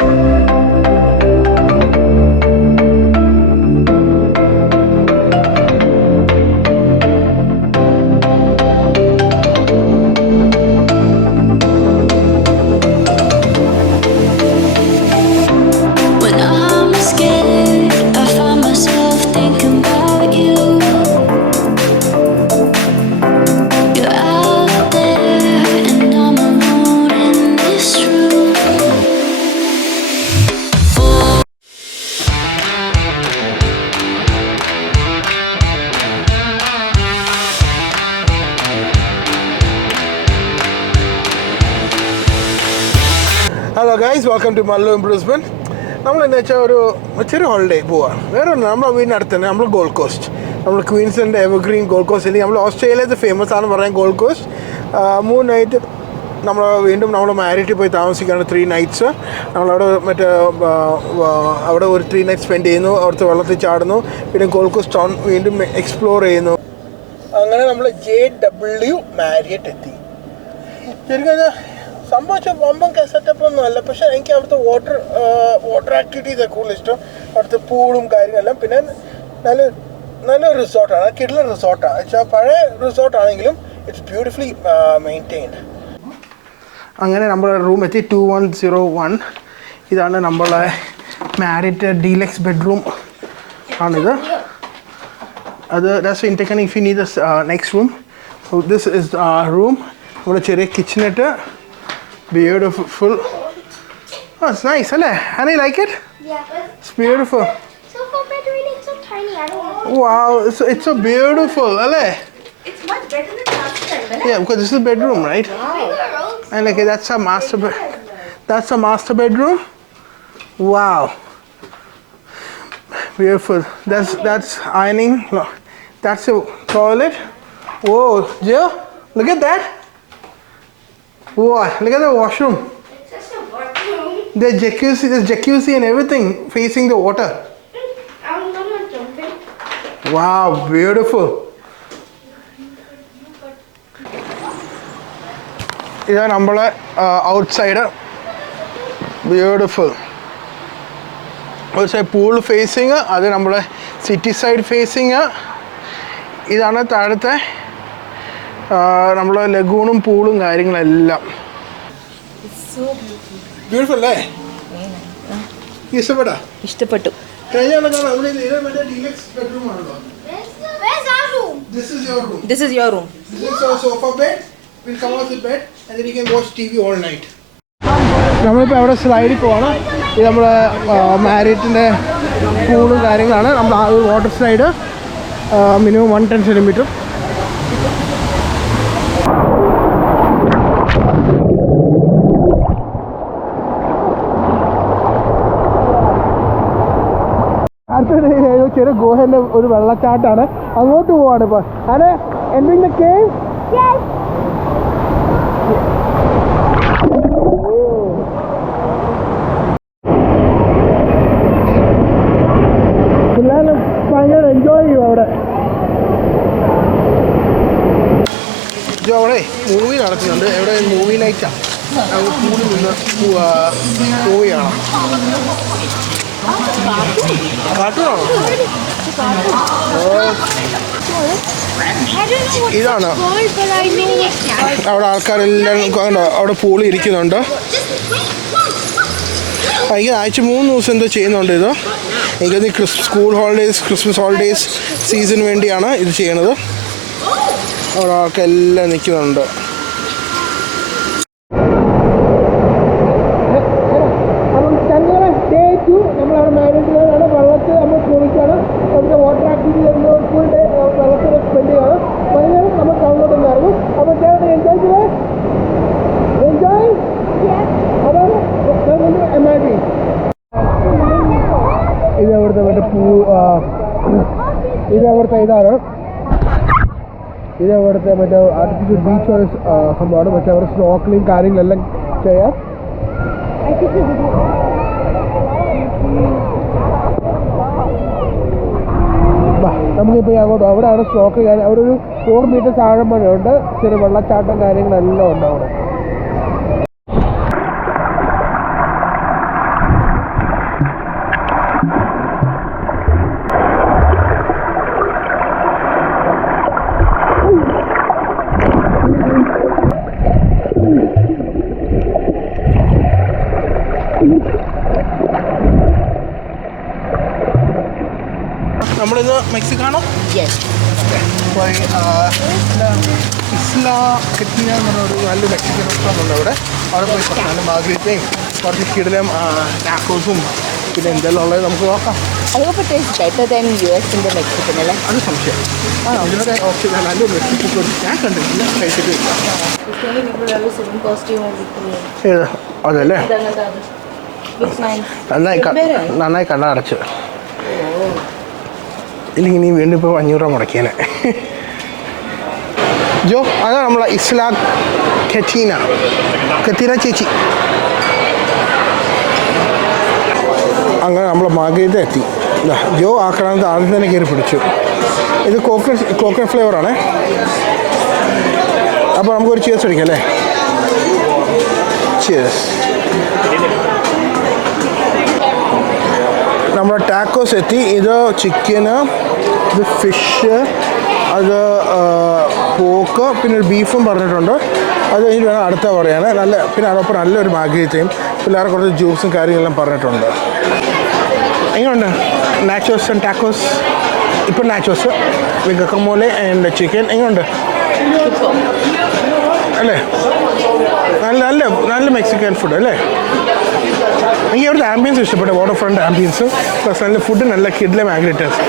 Hello guys, welcome to Mallu in Brisbane. നമ്മൾ എന്താ വെച്ചാൽ ഒരു ചെറിയ ഹോളിഡേ പോവാം. വേറെ ഒന്നും നമ്മളെ വീടിനടുത്ത് തന്നെ നമ്മൾ ഗോൾഡ് കോസ്റ്റ്, നമ്മൾ ക്വീൻസിൻ്റെ എവർഗ്രീൻ ഗോൾഡ് കോസ്റ്റ്. നമ്മൾ ഓസ്ട്രേലിയയിലത്തെ ഫേമസ് ആണെന്ന് പറയാൻ ഗോൾഡ് കോസ്റ്റ്. 3 നൈറ്റ് നമ്മൾ വീണ്ടും നമ്മൾ മാരിറ്റിൽ പോയി താമസിക്കുകയാണ്. 3 nights നമ്മളവിടെ അവിടെ ഒരു 3 nights സ്പെൻഡ് ചെയ്യുന്നു. അവിടുത്തെ വെള്ളത്തിൽ ചാടുന്നു, പിന്നെ ഗോൾഡ് കോസ്റ്റ് ടൗൺ വീണ്ടും എക്സ്പ്ലോർ ചെയ്യുന്നു. അങ്ങനെ നമ്മൾ JW മാരിയറ്റ് എത്തി. ശരിക്കും സംഭവിച്ച ബോംബം സെറ്റപ്പ് ഒന്നും അല്ല, പക്ഷെ എനിക്ക് അവിടുത്തെ വാട്ടർ ആക്ടിവിറ്റീസ് ഒക്കെ കൂടുതൽ ഇഷ്ടം. അവിടുത്തെ പൂളും കാര്യങ്ങളെല്ലാം, പിന്നെ നല്ലൊരു റിസോർട്ടാണ്, കിഡ്ലർ റിസോർട്ടാണ്. വെച്ചാൽ പഴയ റിസോർട്ടാണെങ്കിലും ഇറ്റ്സ് ബ്യൂട്ടിഫുള്ളി മെയിൻറ്റെയിൻഡ്. അങ്ങനെ നമ്മുടെ റൂം എത്തി 2101. ഇതാണ് നമ്മളെ മാരിറ്റ് ഡീലക്സ് ബെഡ്റൂം ആണിത്. that's intake if you need this next room. So this is our room. നമ്മുടെ ചെറിയ കിച്ചനെറ്റ്, beautiful. Oh, it's nice, isn't it? And you like it? Yeah. It's beautiful. So for bedroom, it's so tiny. I don't know. Wow, it's so beautiful, isn't it? It's much better than last time. Yeah, because this is a bedroom, right? Wow. And like that's a that's a master bedroom. Wow. Beautiful. That's ironing. That's a toilet. Whoa, Joe, look at that. Whoa, look at the washroom. It's just a bathroom. There's jacuzzi and everything facing the water. I'm not jumping. Wow, beautiful. ഇതാണ് നമ്മളെ outside. Beautiful. ഒരു side pool phasing, അത് നമ്മളെ city side phasing. ഇതാണ് താഴത്തെ നമ്മളെ ലഗൂണും പൂളും കാര്യങ്ങളെല്ലാം. Beautiful അല്ലേ? ഇഷ്ടപ്പെട്ടോ? ഇഷ്ടപ്പെട്ടു. കഴിഞ്ഞ ഡീലക്സ് ബെഡ്റൂം ആണല്ലോ. Where's our room? This is your room. This is your room. This is our sofa bed. We'll come out the bed and then you can watch TV all night. നമ്മളിപ്പോൾ അവിടെ സ്ലൈഡിൽ പോകണം. ഇത് നമ്മുടെ മാരിറ്റിൻ്റെ പൂളും കാര്യങ്ങളാണ്. നമ്മൾ ആ ഒരു വാട്ടർ സ്ലൈഡ് മിനിമം 110 centimeter. അടുത്ത ചെറിയ ഗുഹേൻ്റെ ഒരു വെള്ളച്ചാട്ടാണ്, അങ്ങോട്ട് പോവാണ് ഇപ്പോൾ. അതെ, entering the cave? Yes. പിള്ളേരെ ഭയങ്കര എൻജോയ് ചെയ്യും അവിടെ. അവിടെ മൂവി നടക്കുന്നുണ്ട്. എവിടെ മൂവി നൈറ്റാണ്. നമുക്ക് കൂടി നിന്ന് മൂവി കാണാം. കാർട്ടൂണാണോ? ഇതാണ് അവിടെ ആൾക്കാരെല്ലാം കണ്ടോ, അവിടെ പൂളി ഇരിക്കുന്നുണ്ട്. എനിക്ക് ആഴ്ച 3 ദിവസം എന്തോ ചെയ്യുന്നുണ്ട് ഇത്. എനിക്കത് സ്കൂൾ ഹോളിഡേയ്സ്, ക്രിസ്മസ് ഹോളിഡേയ്സ് സീസണിന് വേണ്ടിയാണ് ഇത് ചെയ്യണത്. അവിടെ ആൾക്കെല്ലാം നിൽക്കുന്നുണ്ട്. നമ്മളവിടെ മാരിറ്റിലാണ്, വെള്ളത്തിൽ നമ്മൾ കുളിക്കാണ്. നമുക്ക് വാട്ടർ ആക്ടിവിറ്റി ഫുൾ ഡേ വെള്ളത്തിൽ സ്പെൻഡ് ചെയ്യാണ്. വൈകുന്നേരം നമ്മൾ ടൗണിലോട്ട് ഇറങ്ങും. അപ്പോൾ എൻജോയ് ചെയ്തേ, എൻജോയ്. അതാണ് MIB. ഇത് അവിടുത്തെ മറ്റേ ഇത് അവിടുത്തെ ഇതാണ്. ഇത് അവിടുത്തെ മറ്റേ ആർട്ടിഫിഷ്യൽ ബീച്ച് സംഭവമാണ്. പക്ഷേ അവിടെ സ്നോർക്കലിംഗ് കാര്യങ്ങളെല്ലാം ചെയ്യാം. നമുക്കിപ്പോൾ അങ്ങോട്ട് അവിടെ സ്നോക്ക് കാര്യം, അവിടെ ഒരു 4 meters ആഴം വരെയുണ്ട്. ചെറിയ വെള്ളച്ചാട്ടം കാര്യങ്ങളെല്ലാം ഉണ്ട് അവിടെ. നമ്മളിത് മെക്സിക്കാണോ? ഇസ്ലാ കെറ്റീന എന്ന് പറഞ്ഞൊരു നല്ല മെക്സിക്കൻ റെസ്റ്റോറൻ്റ് ഉണ്ട് അവിടെ പോയി നല്ല മാഗ്രീറ്റയും കുറച്ച് കിടലും ടാക്കോസും പിന്നെ എന്തെല്ലാം ഉള്ളത് നമുക്ക് നോക്കാം. അത് സംശയം ഇതിനൊക്കെ ഓപ്ഷൻ നല്ലൊരു മെക്സിക്കൻ ഞാൻ കണ്ടിട്ടില്ല കഴിച്ചിട്ടില്ല. അതല്ലേ നന്നായി കണ്ണടച്ച് ഇല്ലെങ്കിൽ നീ വീണ്ടും ഇപ്പോൾ 500 രൂപ മുടക്കിയേനെ. ജോ അതാണ് നമ്മളെ ഇസ്ലാ കെറ്റീന ചേച്ചി. അങ്ങനെ നമ്മൾ മാഗരീത എത്തി. ജോ ആക്കണമെന്ന് ആദ്യം തന്നെ കയറി പിടിച്ചു. ഇത് കോക്കനട്ട് ഫ്ലേവറാണ്. അപ്പോൾ നമുക്കൊരു ചിയേഴ്സ് അടിക്കാം അല്ലേ? ചിയേഴ്സ്. നമ്മുടെ ടാക്കോസ് എത്തി. ഇത് ചിക്കന്, ഇത് ഫിഷ്, അത് പോക്ക്, പിന്നെ ഒരു ബീഫും പറഞ്ഞിട്ടുണ്ട്. അത് കഴിഞ്ഞ് വേണം അടുത്ത പറയാൻ നല്ല. പിന്നെ അതോടൊപ്പം നല്ലൊരു മാഗ്രീറ്റയും പിള്ളേരെ കുറച്ച് ജ്യൂസും കാര്യങ്ങളെല്ലാം പറഞ്ഞിട്ടുണ്ട്. എങ്ങനെയുണ്ട് നാച്ചോസ് ആൻഡ് ടാക്കോസ്? ഇപ്പം നാച്ചോസ് ഗക്കമോലെ ആൻഡ് ചിക്കൻ എങ്ങനെയുണ്ട് അല്ലേ? നല്ല നല്ല നല്ല മെക്സിക്കൻ ഫുഡ് അല്ലേ? എനിക്ക് അവിടുത്തെ ആംബിയൻസ് ഇഷ്ടപ്പെട്ടു. വാട്ടർ ഫ്രണ്ട് ആംബിയൻസ് പ്ലസ് നല്ല ഫുഡ്, നല്ല കിഡ്ലെ മാഗ്നേറ്റേഴ്സ്.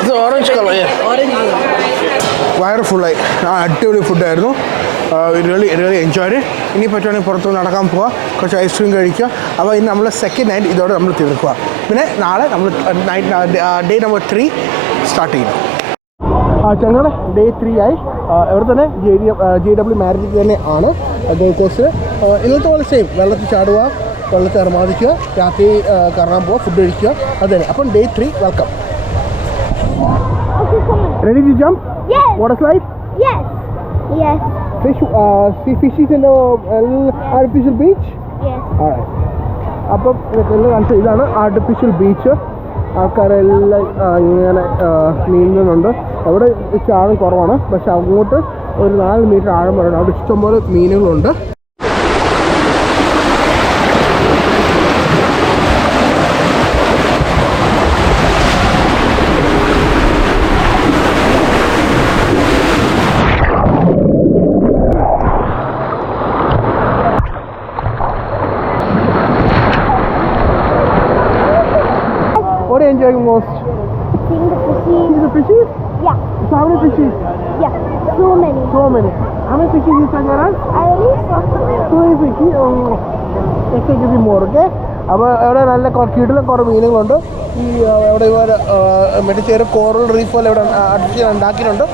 ഇത് ഓറഞ്ച് കളർ. വയറ് ഫുള്ളായി. അടിപൊളി ഫുഡായിരുന്നു. Really enjoy. ഇനി പറ്റുവാണെങ്കിൽ പുറത്തുനിന്ന് നടക്കാൻ പോവുക, കുറച്ച് ഐസ്ക്രീം കഴിക്കുക. അപ്പോൾ ഇന്ന് നമ്മൾ സെക്കൻഡ് നൈറ്റ് ഇതോടെ നമ്മൾ തീർക്കുക. പിന്നെ നാളെ നമ്മൾ ഡേ നമ്പർ 3 സ്റ്റാർട്ട് ചെയ്യുന്നു. ഞങ്ങൾ ഡേ 3 ആയി. ഇവിടെ തന്നെ JW മാരേജ് തന്നെ ആണ് ഗോൾഡ് കോസ്റ്റ്. ഇന്നത്തെ പോലെ സെയിം വെള്ളത്തിൽ ചാടുക, വെള്ളത്തിൽ ഇറമാദിക്കുക, രാത്രി കറങ്ങാൻ പോവുക, ഫുഡ് കഴിക്കുക, അത് തന്നെ. അപ്പം day 3 welcome. Ready to jump? Yes. Water slide? Yes. Yes. See fishes in the artificial beach? Yes. Alright. അപ്പം എല്ലാം കാണിച്ചത് ഇതാണ് ആർട്ടിഫിഷ്യൽ ബീച്ച്. ആൾക്കാരെല്ലാം ഇങ്ങനെ നീന്തുന്നുണ്ട്. അവിടെ ഇച്ചിരി ആഴം കുറവാണ്, പക്ഷെ അങ്ങോട്ട് ഒരു 4 മീറ്റർ ആഴം വരണം. അവിടെ ഇഷ്ടംപോലെ മീനുകളുണ്ട്. What are you enjoying most? Seeing the fishes. See the fishes? Yeah. So how many fishes? Yeah. So many. So many. How many fishes you said there are? I only saw 2. 2 fishes? Oh. Next time give me more, okay? അപ്പോൾ അവിടെ നല്ല കിടിലം കുറേ മീനുകളുണ്ട്. ഈ അവിടെ മറ്റേ ചെറിയ coral reef പോലെ ഇവിടെ ആർട്ടിഫിഷ്യൽ ഉണ്ടാക്കിയിട്ടുണ്ട്.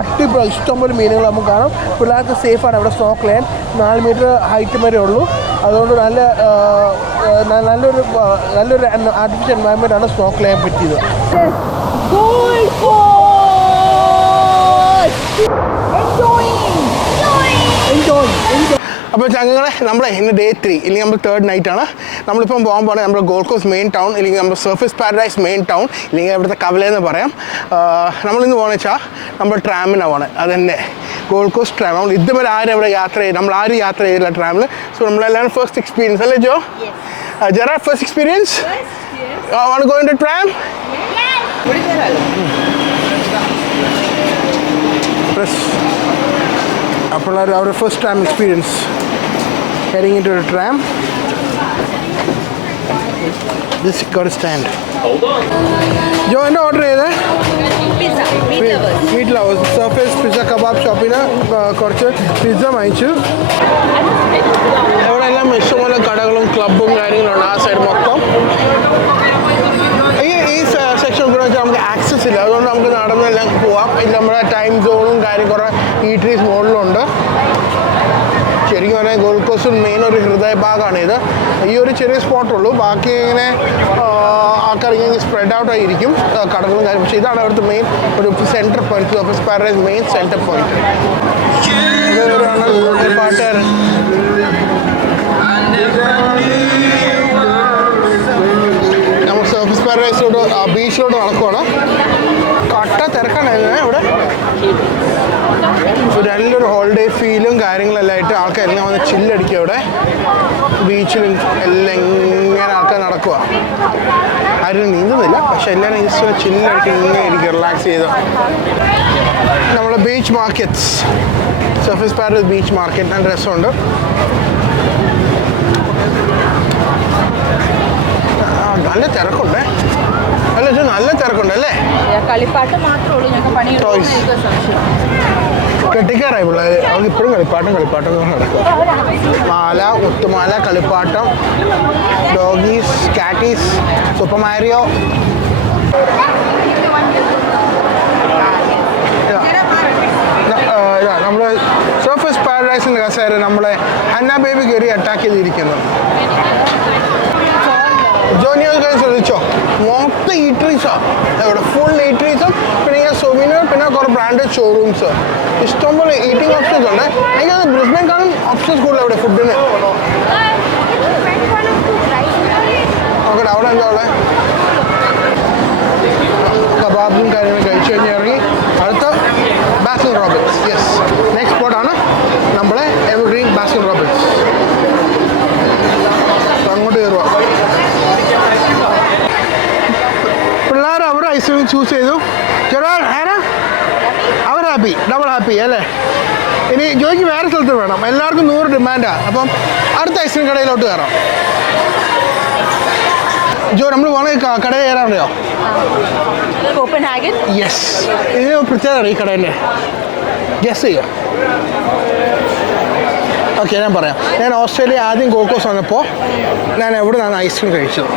അടിപൊളി ഇഷ്ടംപോലെ മീനുകൾ നമുക്ക് കാണാം. പിള്ളേർക്ക് സേഫാണ്. അവിടെ സ്നോക്ക് ലെയൻ 4 മീറ്റർ ഹൈറ്റ് വരെ ഉള്ളൂ. അതുകൊണ്ട് നല്ലൊരു ആർട്ടിഫിഷ്യൽ എൻവയൺമെൻ്റ് ആണ് സ്നോക്ക് ലെയൻ പറ്റിയത്. അപ്പോൾ ചങ്ങങ്ങളെ നമ്മളെ ഇന്ന് ഡേ 3 ഇല്ലെങ്കിൽ നമ്മൾ 3rd നൈറ്റാണ്. നമ്മളിപ്പം പോകാൻ പോകുന്നത് നമ്മുടെ ഗോൾഡ് കോസ്റ്റ് മെയിൻ ടൗൺ, ഇല്ലെങ്കിൽ നമ്മുടെ സർഫസ് പാരഡൈസ് മെയിൻ ടൗൺ, ഇല്ലെങ്കിൽ അവിടുത്തെ കവലയെന്ന് പറയാം. നമ്മളിന്ന് പോകുന്നത് വെച്ചാൽ നമ്മൾ ട്രാമിനാണ് പോകുന്നത്. അതുതന്നെ ഗോൾഡ് കോസ്റ്റ് ട്രാം. നമ്മൾ ഇതുവരെ ആരും അവിടെ യാത്ര ചെയ്ത് നമ്മളാരും യാത്ര ചെയ്തില്ല ട്രാമിൽ. സോ നമ്മളെല്ലാവരും ഫസ്റ്റ് എക്സ്പീരിയൻസ് അല്ലേ Jo? Gerard first experience? Want to go into tram? Yes. അപ്പോൾ our first tram experience heading into the tram. This got a stand. Hold on. Jo എന്താ ഓർഡർ ചെയ്തേ? Meat lovers surface pizza kebab ഷോപ്പിൽ നിന്ന് കുറച്ച് pizza വാങ്ങിച്ചു. അവിടെ എല്ലാം ഇഷ്ടംപോലെ കടകളും ക്ലബും കാര്യങ്ങളുണ്ട് ആ സൈഡ് മൊത്തം. ഈ സെക്ഷൻ കൂടെ വെച്ചാൽ നമുക്ക് ആക്സസ് ഇല്ല, അതുകൊണ്ട് നമുക്ക് നടന്നെല്ലാം പോവാം. ഇത് നമ്മുടെ ടൈം സോണും കാര്യം കുറേ ഈട്രീസ് മുകളിലുണ്ട്. ശരിക്കും പറഞ്ഞാൽ ഗോൾഡ് കോസ്റ്റ് മെയിൻ ഒരു ഹൃദയഭാഗമാണ് ഇത്. ഈ ഒരു ചെറിയ സ്പോട്ടുള്ളൂ, ബാക്കി ഇങ്ങനെ ആൾക്കാർ ഇങ്ങനെ സ്പ്രെഡ് ഔട്ട് ആയിരിക്കും കടകളും കാര്യം. പക്ഷേ ഇതാണ് അവിടുത്തെ മെയിൻ ഒരു centre point, surface paradise main centre point. പാട്ടുകാരൻ നമ്മൾ സർഫസ് പാരഡൈസിലോട്ട് ബീച്ചിലോട്ട് നടക്കുവാണ്. കട്ട തിരക്കാണ് ഇവിടെ. നല്ലൊരു ഹോളിഡേ ഫീലും കാര്യങ്ങളെല്ലാം ആയിട്ട് ആൾക്കാരെല്ലാം വന്ന് ചില്ലടിക്കുക ഇവിടെ ബീച്ചിലും എല്ലാം ഇങ്ങനെ ആൾക്കാർ നടക്കുക. ആരും നീന്തുന്നില്ല, പക്ഷെ എല്ലാവരും ജസ്റ്റ് ചില്ലടിച്ച് ഇങ്ങനെ ഇരിക്കുക, റിലാക്സ് ചെയ്ത്. നമ്മളെ beach markets, surface paradise beach market, നല്ല രസമുണ്ട്. നല്ല തിരക്കുണ്ട്, അല്ല ഇത് നല്ല തിരക്കുണ്ട് അല്ലേ? കളിപ്പാട്ടം മാത്രമേ ഉള്ളൂ ഞങ്ങൾക്ക് പണി കെട്ടിക്കാറായി പിള്ളേർ, അവർക്ക് ഇപ്പോഴും കളിപ്പാട്ടം നടക്കുക. മാല, മുത്തുമാല, കളിപ്പാട്ടം, ഡോഗീസ്, കാറ്റീസ്, സൂപ്പർ മാരിയോ. നമ്മൾ സർഫേസ് പാരഡൈസിൻ്റെ കസേര നമ്മളെ ഹന്ന ബേബി കയറി അറ്റാക്ക് ചെയ്തിരിക്കുന്നു. ജോനിയൊക്കെ ശ്രദ്ധിച്ചോ, മൊത്തം ഈറ്ററീസാണ് ഇവിടെ, ഫുൾ ഈറ്ററീസും പിന്നെ ഈ സൊവിനർ, പിന്നെ കുറേ ബ്രാൻഡഡ് ഷോറൂംസ്, ഇഷ്ടംപോലെ ഈറ്റിംഗ് ഓപ്ഷൻസ് ഉണ്ട്. എനിക്കത് ബ്രിസ്ബെയിൻകാളും ഓപ്ഷൻസ് കൂടുതൽ അവിടെ ഫുഡിന്. നോക്കട്ടെ അവിടെ എന്താ ഉള്ളത്, കബാബും കാര്യങ്ങളും കഴിച്ചു കഴിഞ്ഞ് ഇറങ്ങി അടുത്ത ബാസ്കിൻ റോബിൻസ്. യെസ്, നെക്സ്റ്റ് സ്പോട്ടാണ് നമ്മളെ എവർഗ്രീൻ ബാസ്കിൻ റോബിൻസ്. അങ്ങോട്ട് കയറുക. പിള്ളേർ അവർ ഐസ്ക്രീം ചൂസ് ചെയ്തു. അവർ ഹാപ്പി, ഡബിൾ ഹാപ്പി അല്ലേ? ഇനി ജോയ്ക്ക് വേറെ സ്ഥലത്ത് വേണം, എല്ലാവർക്കും 100 ഡിമാൻഡാണ്. അപ്പം അടുത്ത ഐസ്ക്രീം കടയിലോട്ട് കയറാം. ജോ, നമ്മൾ പോകണ കടയിൽ കയറാറിയോ? യെസ്, ഇതിന് പ്രത്യേകത ഈ കടേൻ്റെ ഗസ് ചെയ്യുക. ഓക്കെ, ഞാൻ പറയാം. ഞാൻ ഓസ്ട്രേലിയ ആദ്യം ഗോൾഡ് കോസ്റ്റ് വന്നപ്പോൾ ഞാൻ എവിടെ നിന്നാണ് ഐസ്ക്രീം കഴിച്ചത്,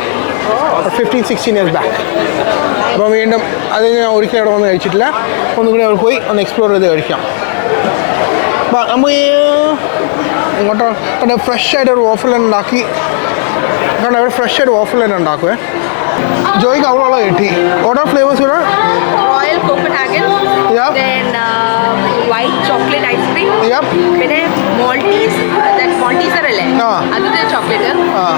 15-16 ഇയേഴ്സ് ബാക്ക്. അപ്പോൾ വീണ്ടും അത് ഞാൻ ഒരിക്കലും അവിടെ വന്ന് കഴിച്ചിട്ടില്ല. ഒന്നുകൂടി അവിടെ പോയി ഒന്ന് എക്സ്പ്ലോർ ചെയ്ത് കഴിക്കാം. അപ്പോൾ നമുക്ക് ഇങ്ങോട്ട് പിന്നെ ഫ്രഷ് ആയിട്ട് ഒരു വാഫിൾ തന്നെ ഉണ്ടാക്കി, കാരണം അവിടെ ഫ്രഷ് ആയിട്ട് വാഫിൾ തന്നെ ഉണ്ടാക്കുവേ. ജോയ്ക്ക് അവളുള്ള കിട്ടി. ഓരോ ഫ്ലേവേഴ്സ് ഇവിടെ royal Copenhagen, then white chocolate ice cream, പിന്നെ മോൾട്ടീസർ അല്ലേ അതിന്റെ ചോക്ലേറ്റ്,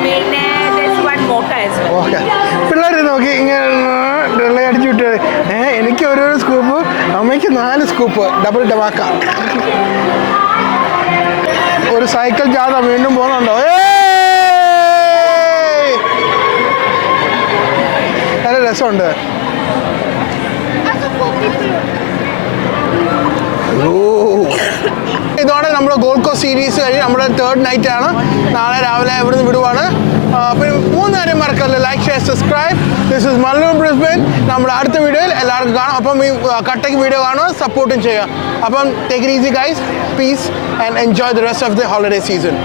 പിന്നെ there's one mocha as well. Okay, പിള്ളേർ നോക്കി ഇങ്ങനെ അടിച്ചു വിട്ട്, എനിക്ക് ഓരോരോ സ്കൂപ്പ്, അമ്മയ്ക്ക് 4 സ്കൂപ്പ്, ഡബിൾ ഡവാക്ക. ഒരു സൈക്കിൾ ജാഥ വീണ്ടും പോകുന്നുണ്ടോ? നല്ല രസമുണ്ട്. ഇതോടെ നമ്മുടെ ഗോൾഡ് കോസ്റ്റ് സീരീസ് കഴിഞ്ഞ് നമ്മുടെ 3rd നൈറ്റ് ആണ്. നാളെ രാവിലെ ഇവിടുന്ന് വിടുവാണ്. പിന്നെ 3 കാര്യം മറക്കല്ല, like, share, subscribe. This is Mallu Brisbane. നമ്മുടെ അടുത്ത വീഡിയോയിൽ എല്ലാവർക്കും കാണാം. അപ്പം ഈ കട്ടയ്ക്ക് വീഡിയോ കാണുക, സപ്പോർട്ടും ചെയ്യുക. അപ്പം take it easy guys, piece and enjoy the rest of the holiday season.